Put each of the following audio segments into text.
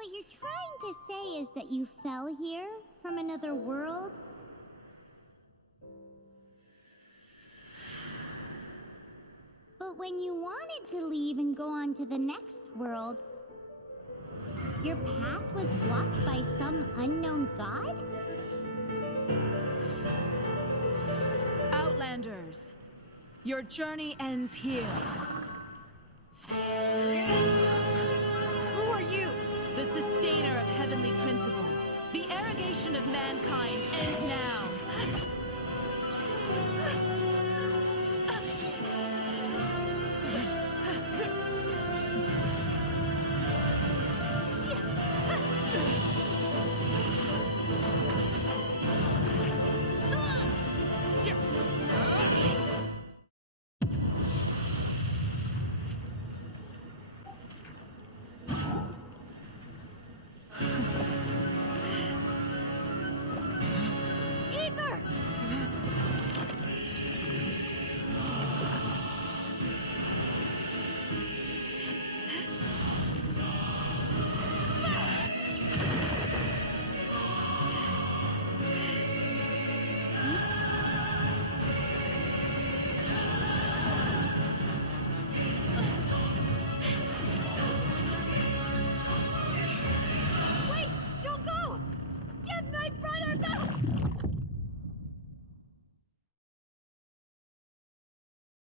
what you're trying to say is that you fell here from another world? But when you wanted to leave and go on to the next world, your path was blocked by some unknown god? Outlanders, your journey ends here. Who are you? The sustainer of heavenly principles. The arrogation of mankind ends now.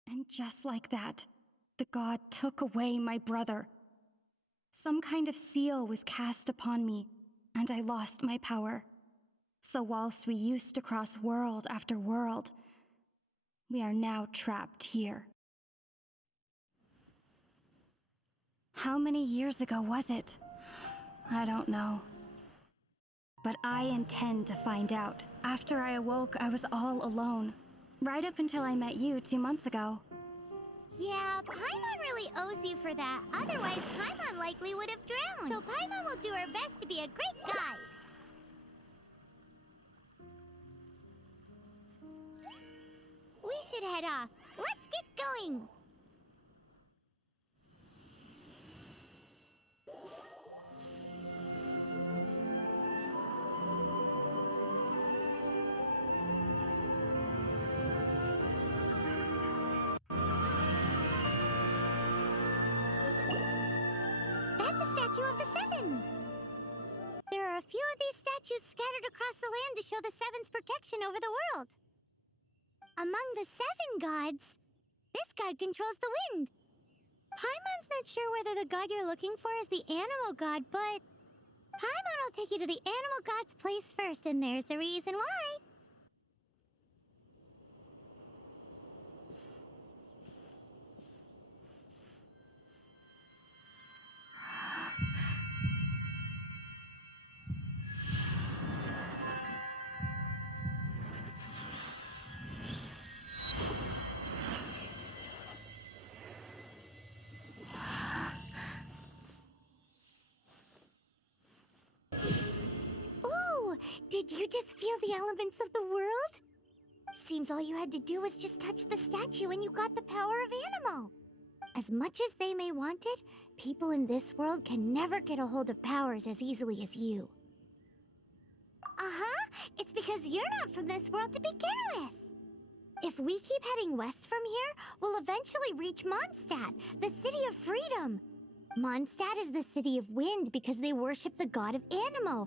And just like that, the god took away my brother. Some kind of seal was cast upon me, and I lost my power. So whilst we used to cross world after world, we are now trapped here. How many years ago was it? I don't know. But I intend to find out. After I awoke, I was all alone. Right up until I met you 2 months ago. Yeah, Paimon really owes you for that. Otherwise, Paimon likely would have drowned. So Paimon will do her best to be a great guide. We should head off. Let's get going. That's a statue of the Seven. There are a few of these statues scattered across the land to show the Seven's protection over the world. Among the 7 gods, this god controls the wind. Paimon's not sure whether the god you're looking for is the animal god, but Paimon will take you to the animal god's place first, and there's the reason why. Did you just feel the elements of the world? Seems all you had to do was just touch the statue and you got the power of animal. As much as they may want it, people in this world can never get a hold of powers as easily as you. It's because you're not from this world to begin with. If we keep heading west from here, we'll eventually reach Mondstadt, the city of freedom. Mondstadt is the city of wind because they worship the god of Anemo.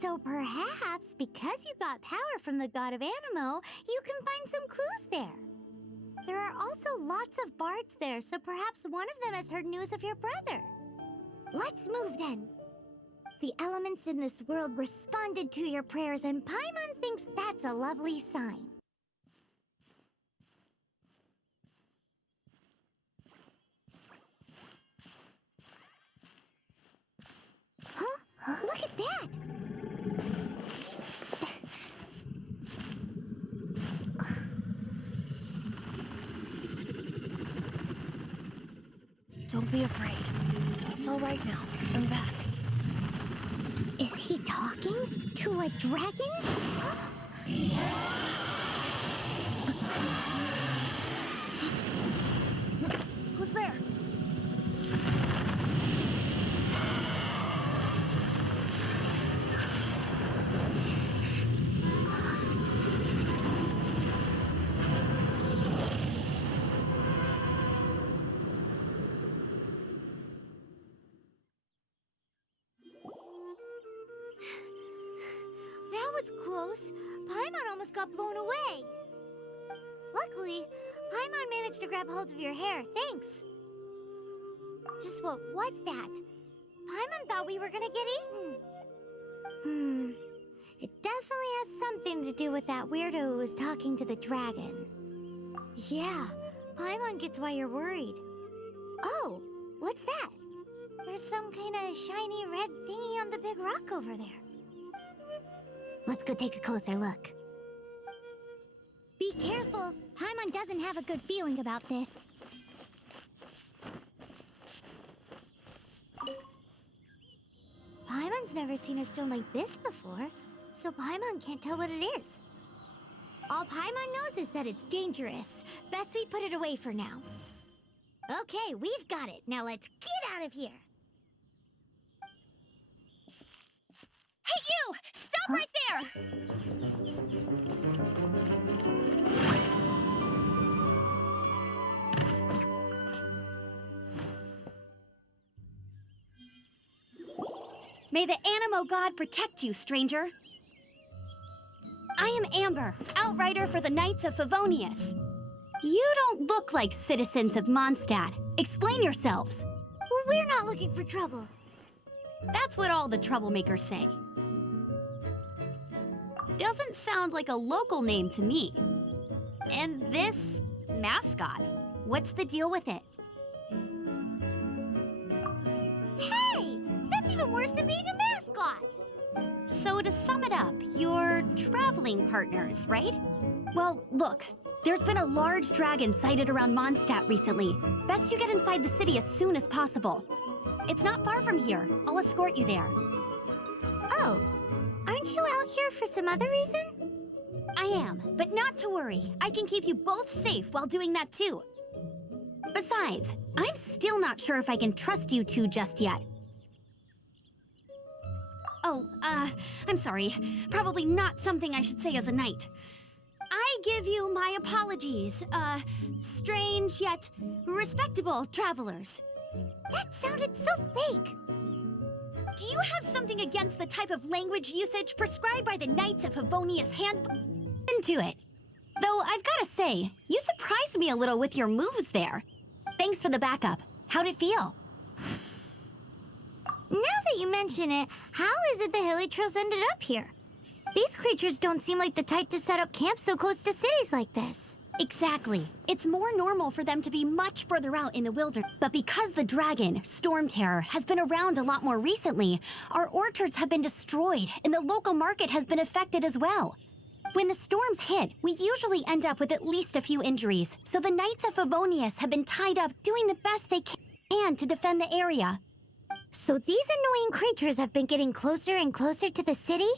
So perhaps, because you got power from the god of Anemo, you can find some clues there. There are also lots of bards there, so perhaps one of them has heard news of your brother. Let's move then. The elements in this world responded to your prayers, and Paimon thinks that's a lovely sign. Huh? Look at that! Don't be afraid. It's all right now. I'm back. Is he talking to a dragon? Who's there? was close. Paimon almost got blown away. Luckily, Paimon managed to grab hold of your hair. Thanks. Just what was that? Paimon thought we were gonna get eaten. It definitely has something to do with that weirdo who was talking to the dragon. Yeah, Paimon gets why you're worried. Oh, what's that? There's some kind of shiny red thingy on the big rock over there. Let's go take a closer look. Be careful! Paimon doesn't have a good feeling about this. Paimon's never seen a stone like this before, so Paimon can't tell what it is. All Paimon knows is that it's dangerous. Best we put it away for now. Okay, we've got it. Now let's get out of here. Hey, you! Stop right there! May the Animo God protect you, stranger. I am Amber, outrider for the Knights of Favonius. You don't look like citizens of Mondstadt. Explain yourselves. Well, we're not looking for trouble. That's what all the troublemakers say. Doesn't sound like a local name to me. And this mascot, what's the deal with it? Hey! That's even worse than being a mascot! So to sum it up, you're traveling partners, right? Well, look, there's been a large dragon sighted around Mondstadt recently. Best you get inside the city as soon as possible. It's not far from here. I'll escort you there. Oh, aren't you out here for some other reason? I am, but not to worry. I can keep you both safe while doing that too. Besides, I'm still not sure if I can trust you two just yet. Oh, I'm sorry. Probably not something I should say as a knight. I give you my apologies, strange yet respectable travelers. That sounded so fake. Do you have something against the type of language usage prescribed by the Knights of Favonius Handbook? Into it. Though I've gotta say, you surprised me a little with your moves there. Thanks for the backup. How'd it feel? Now that you mention it, how is it the Hilichurls ended up here? These creatures don't seem like the type to set up camps so close to cities like this. Exactly. It's more normal for them to be much further out in the wilderness. But because the dragon, Storm Terror, has been around a lot more recently, our orchards have been destroyed and the local market has been affected as well. When the storms hit, we usually end up with at least a few injuries, so the Knights of Favonius have been tied up doing the best they can to defend the area. So these annoying creatures have been getting closer and closer to the city?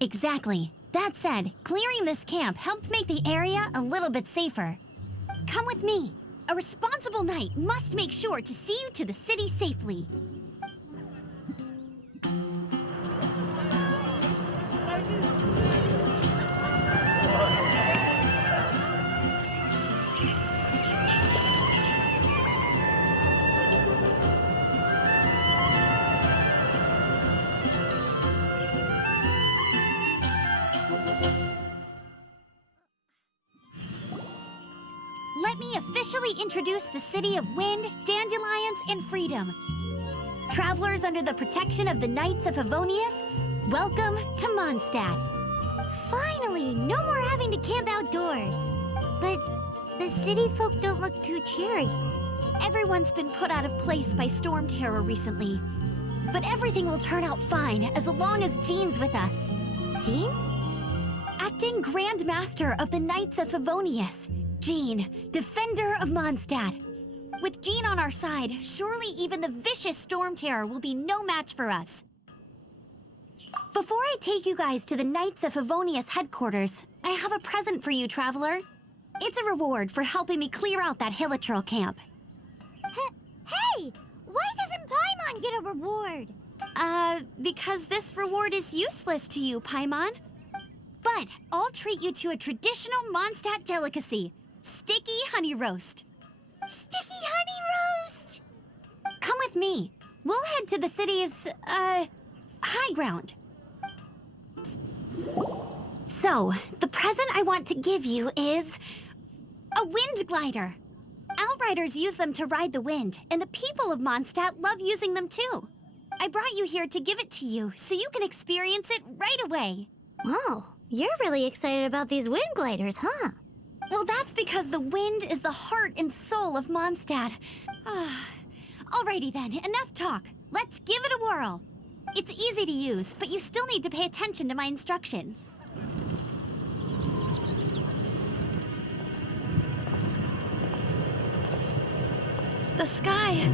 Exactly. That said, clearing this camp helped make the area a little bit safer. Come with me. A responsible knight must make sure to see you to the city safely. Let me officially introduce the city of wind, dandelions, and freedom. Travelers under the protection of the Knights of Favonius, welcome to Mondstadt. Finally, no more having to camp outdoors. But the city folk don't look too cheery. Everyone's been put out of place by Storm Terror recently. But everything will turn out fine as long as Jean's with us. Jean? Acting Grand Master of the Knights of Favonius. Jean, Defender of Mondstadt. With Jean on our side, surely even the vicious Storm Terror will be no match for us. Before I take you guys to the Knights of Favonius headquarters, I have a present for you, Traveler. It's a reward for helping me clear out that Hilichurl camp. Hey! Why doesn't Paimon get a reward? Because this reward is useless to you, Paimon. But I'll treat you to a traditional Mondstadt delicacy, sticky honey roast. Sticky honey roast! Come with me. We'll head to the city's, high ground. So, the present I want to give you is a wind glider. Outriders use them to ride the wind, and the people of Mondstadt love using them too. I brought you here to give it to you, so you can experience it right away. Wow, you're really excited about these wind gliders, huh? Well, that's because the wind is the heart and soul of Mondstadt. Alrighty then, enough talk. Let's give it a whirl. It's easy to use, but you still need to pay attention to my instructions. The sky.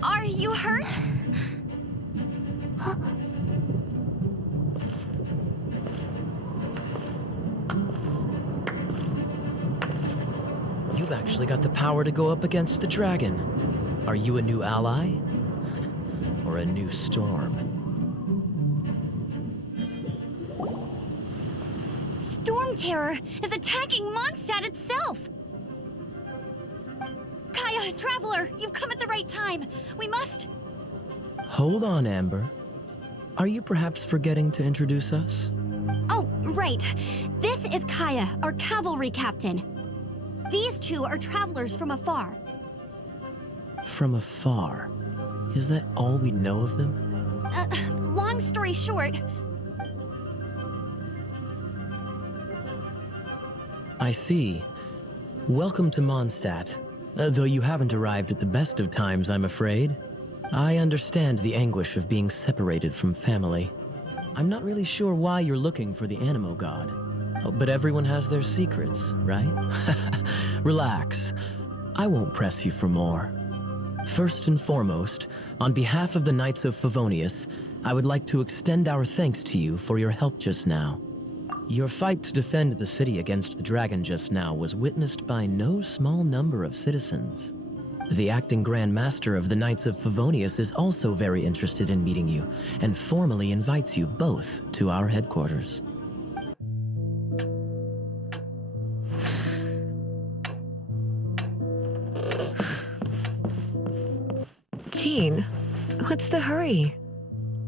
Are you hurt? You've actually got the power to go up against the dragon. Are you a new ally? Or a new storm? Storm Terror is attacking Mondstadt itself! Kaya, Traveler, you've come at the right time. We must... Hold on, Amber. Are you perhaps forgetting to introduce us? Oh, right. This is Kaya, our cavalry captain. These two are travelers from afar. From afar? Is that all we know of them? Long story short... I see. Welcome to Mondstadt. Though you haven't arrived at the best of times, I'm afraid. I understand the anguish of being separated from family. I'm not really sure why you're looking for the Animo God. But everyone has their secrets, right? Relax. I won't press you for more. First and foremost, on behalf of the Knights of Favonius, I would like to extend our thanks to you for your help just now. Your fight to defend the city against the dragon just now was witnessed by no small number of citizens. The acting Grand Master of the Knights of Favonius is also very interested in meeting you, and formally invites you both to our headquarters. Jean, what's the hurry?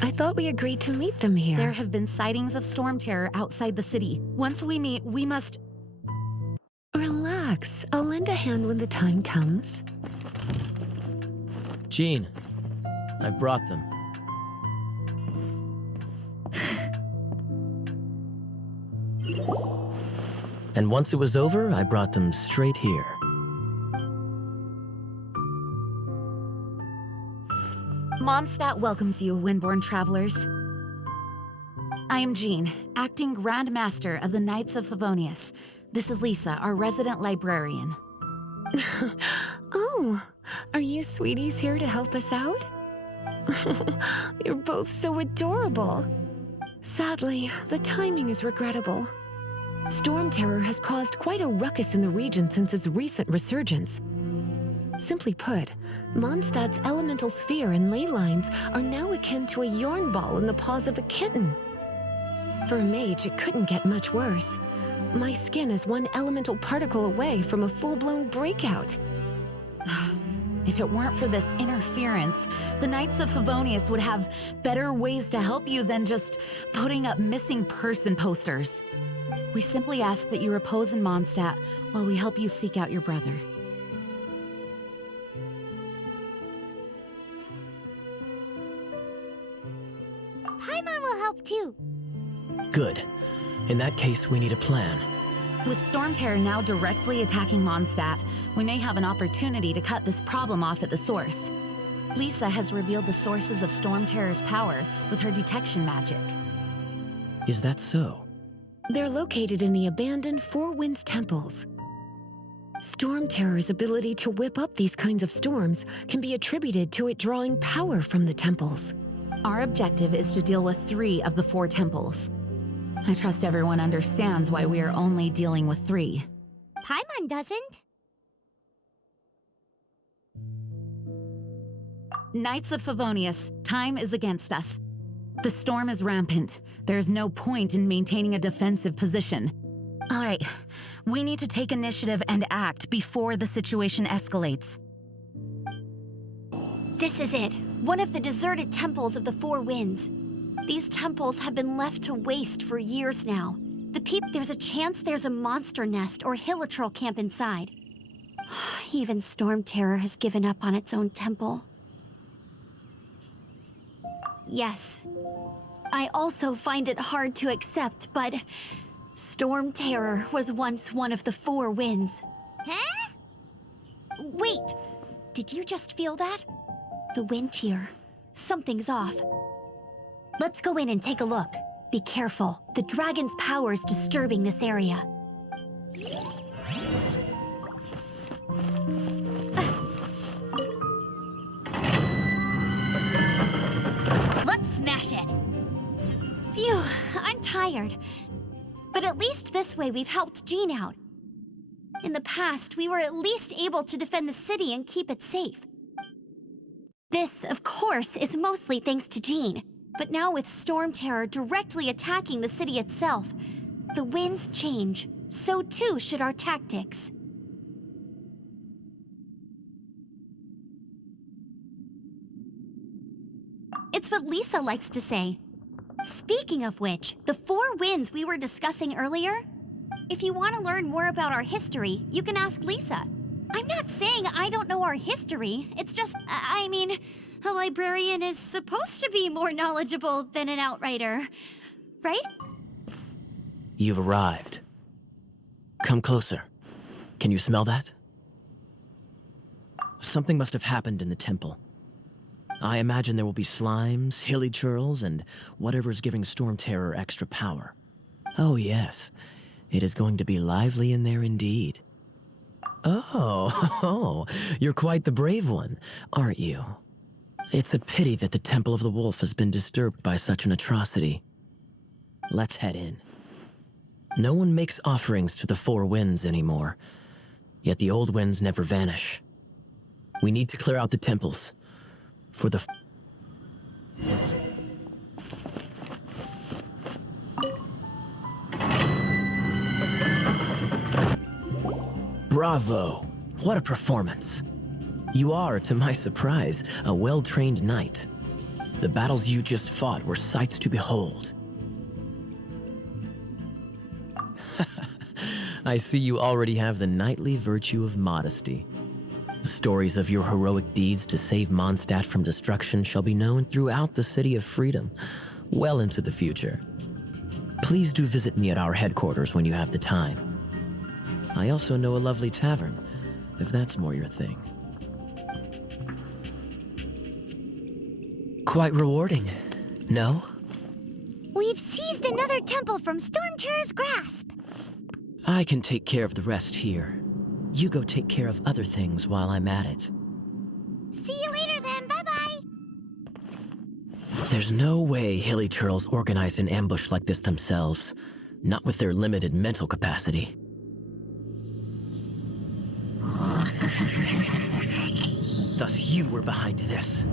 I thought we agreed to meet them here. There have been sightings of storm terror outside the city. Once we meet, we must... Relax. I'll lend a hand when the time comes. Jean, I've brought them. And once it was over, I brought them straight here. Mondstadt welcomes you, Windborn travelers. I am Jean, acting Grand Master of the Knights of Favonius. This is Lisa, our resident librarian. Oh, are you sweeties here to help us out? You're both so adorable. Sadly, the timing is regrettable. Storm terror has caused quite a ruckus in the region since its recent resurgence. Simply put, Mondstadt's elemental sphere and ley lines are now akin to a yarn ball in the paws of a kitten. For a mage, it couldn't get much worse. My skin is one elemental particle away from a full-blown breakout. If it weren't for this interference, the Knights of Favonius would have better ways to help you than just putting up missing person posters. We simply ask that you repose in Mondstadt while we help you seek out your brother. Paimon will help too. Good. In that case, we need a plan. With Storm Terror now directly attacking Mondstadt, we may have an opportunity to cut this problem off at the source. Lisa has revealed the sources of Storm Terror's power with her detection magic. Is that so? They're located in the abandoned Four Winds temples. Storm Terror's ability to whip up these kinds of storms can be attributed to it drawing power from the temples. Our objective is to deal with 3 of the 4 temples. I trust everyone understands why we are only dealing with 3. Paimon doesn't. Knights of Favonius, time is against us. The storm is rampant. There's no point in maintaining a defensive position. All right, we need to take initiative and act before the situation escalates. This is it. One of the deserted temples of the Four Winds. These temples have been left to waste for years now. There's a chance there's a monster nest or hilitrol camp inside. Even Storm Terror has given up on its own temple. Yes. I also find it hard to accept, but Storm Terror was once one of the Four Winds. Huh? Wait, did you just feel that? The wind here. Something's off. Let's go in and take a look. Be careful. The dragon's power is disturbing this area. Let's smash it. Phew, I'm tired. But at least this way we've helped Jean out. In the past, we were at least able to defend the city and keep it safe. This, of course, is mostly thanks to Jean. But now with Storm Terror directly attacking the city itself, the winds change. So too should our tactics. It's what Lisa likes to say. Speaking of which, the Four Winds we were discussing earlier, if you want to learn more about our history, you can ask Lisa. I'm not saying I don't know our history, it's just, I mean, a librarian is supposed to be more knowledgeable than an outrider, right? You've arrived. Come closer. Can you smell that? Something must have happened in the temple. I imagine there will be slimes, hilly churls, and whatever's giving Storm Terror extra power. Oh yes, it is going to be lively in there indeed. Oh, you're quite the brave one, aren't you? It's a pity that the Temple of the Wolf has been disturbed by such an atrocity. Let's head in. No one makes offerings to the Four Winds anymore, yet the old winds never vanish. We need to clear out the temples. For the... Bravo! What a performance! You are, to my surprise, a well-trained knight. The battles you just fought were sights to behold. I see you already have the knightly virtue of modesty. Stories of your heroic deeds to save Mondstadt from destruction shall be known throughout the City of Freedom, well into the future. Please do visit me at our headquarters when you have the time. I also know a lovely tavern, if that's more your thing. Quite rewarding, no? We've seized another temple from Storm Terror's grasp. I can take care of the rest here. You go take care of other things while I'm at it. See you later then, bye-bye. There's no way hilly churls organize an ambush like this themselves, not with their limited mental capacity. Thus you were behind this.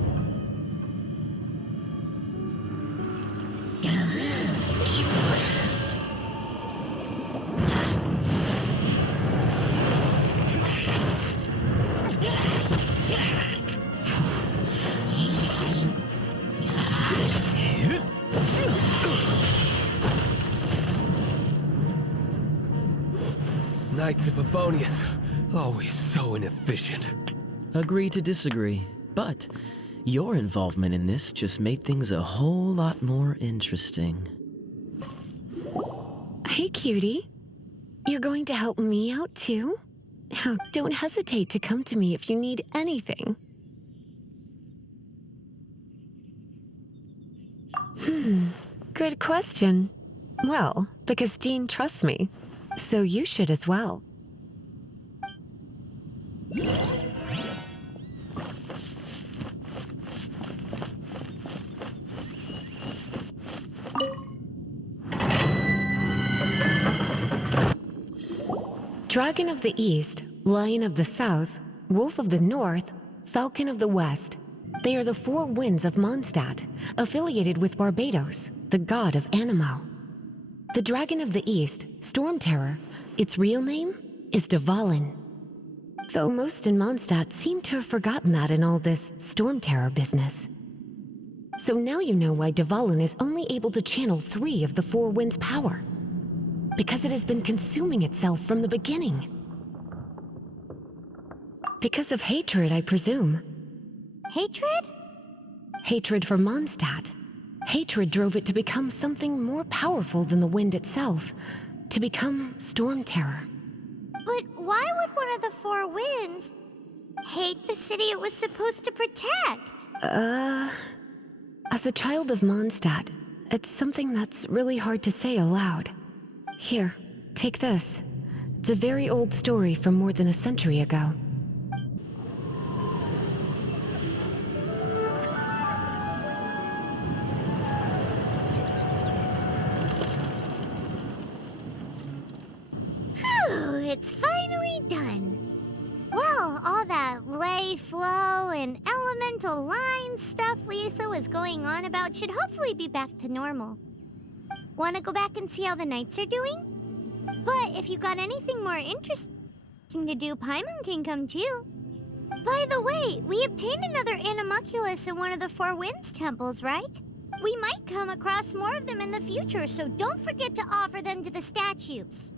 Knights of Favonius, always so inefficient. Agree to disagree, but your involvement in this just made things a whole lot more interesting. Hey, cutie. You're going to help me out, too? Oh, don't hesitate to come to me if you need anything. Good question. Well, because Jean trusts me, so you should as well. Dragon of the East, Lion of the South, Wolf of the North, Falcon of the West. They are the four winds of Mondstadt, affiliated with Barbados, the god of Anemo. The Dragon of the East, Storm Terror, its real name is Dvalin. Though most in Mondstadt seem to have forgotten that in all this Storm Terror business. So now you know why Dvalin is only able to channel 3 of the four winds' power. Because it has been consuming itself from the beginning. Because of hatred, I presume. Hatred? Hatred for Mondstadt. Hatred drove it to become something more powerful than the wind itself. To become Storm Terror. But why would one of the four winds hate the city it was supposed to protect? As a child of Mondstadt, it's something that's really hard to say aloud. Here, take this. It's a very old story from more than a century ago. Phew, it's finally done. Well, all that lay, flow, and elemental line stuff Lisa was going on about should hopefully be back to normal. Want to go back and see how the knights are doing? But if you got anything more interesting to do, Paimon can come too. By the way, we obtained another animalculus in one of the Four Winds temples, right? We might come across more of them in the future, so don't forget to offer them to the statues.